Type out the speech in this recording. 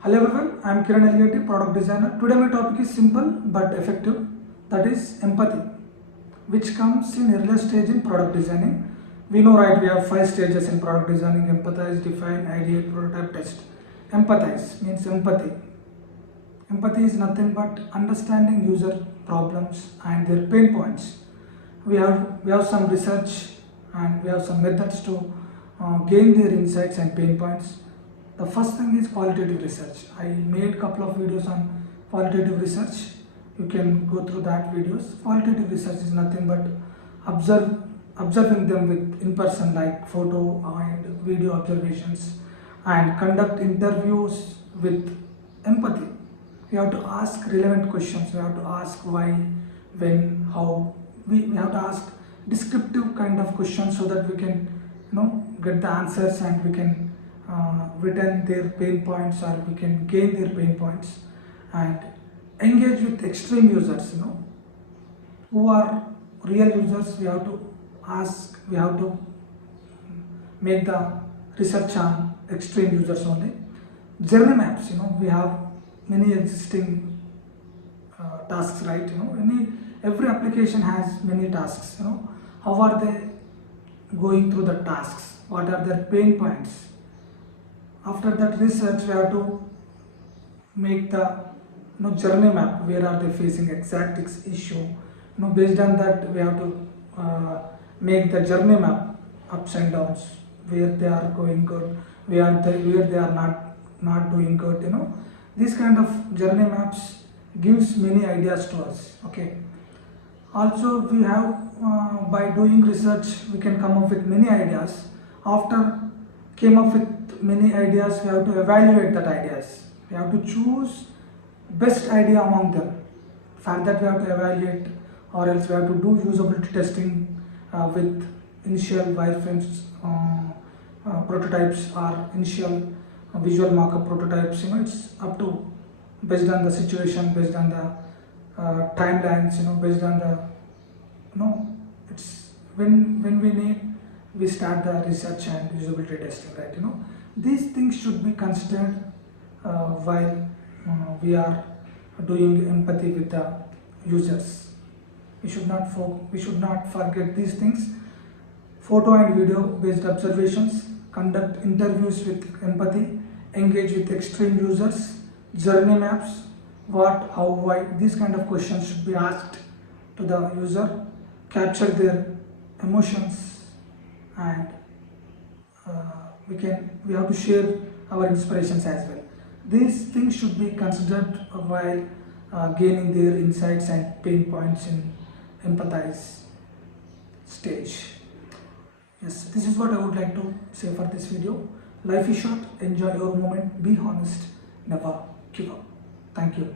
Hello everyone, I am Kiran Elgeti, product designer. Today my topic is simple but effective, that is empathy, which comes in earlier stage in product designing. We know, right, we have 5 stages in product designing: empathize, define, ideate, prototype, test. Empathize means empathy. Empathy is nothing but understanding user problems and their pain points. We have some research and we have some methods to gain their insights and pain points. The first thing is qualitative research. I made couple of videos on qualitative research. You can go through that videos. Qualitative research is nothing but observing them with in person, like photo and video observations, and conduct interviews with empathy. We have to ask relevant questions. We have to ask why, when, how. We have to ask descriptive kind of questions so that we can get the answers, and we can return their pain points, or we can gain their pain points, and engage with extreme users, who are real users. We have to ask, we have to make the research on extreme users only. Journey maps, we have many existing tasks, right? Every application has many tasks. How are they going through the tasks? What are their pain points? After that research, we have to make the journey map. Where are they facing exact issue? Based on that, we have to make the journey map, ups and downs, where they are going good, where they are not doing good. These kind of journey maps gives many ideas to us. Okay. Also, we have by doing research, we can come up with many ideas. After came up with many ideas, we have to evaluate that ideas. We have to choose best idea among them. For that, we have to evaluate, or else we have to do usability testing with initial wireframes prototypes, or initial visual mockup prototypes. It's up to, based on the situation, based on the timelines, based on the it's when we need, we start the research and usability testing, right? These things should be considered while we are doing empathy with the users. We should not forget these things. Photo and video based observations, conduct interviews with empathy, engage with extreme users, journey maps, what, how, why. These kind of questions should be asked to the user, capture their emotions, and we have to share our inspirations as well. These things should be considered while gaining their insights and pain points in empathize stage. Yes, this is what I would like to say for this video. Life is short, enjoy your moment, be honest, never give up. Thank you.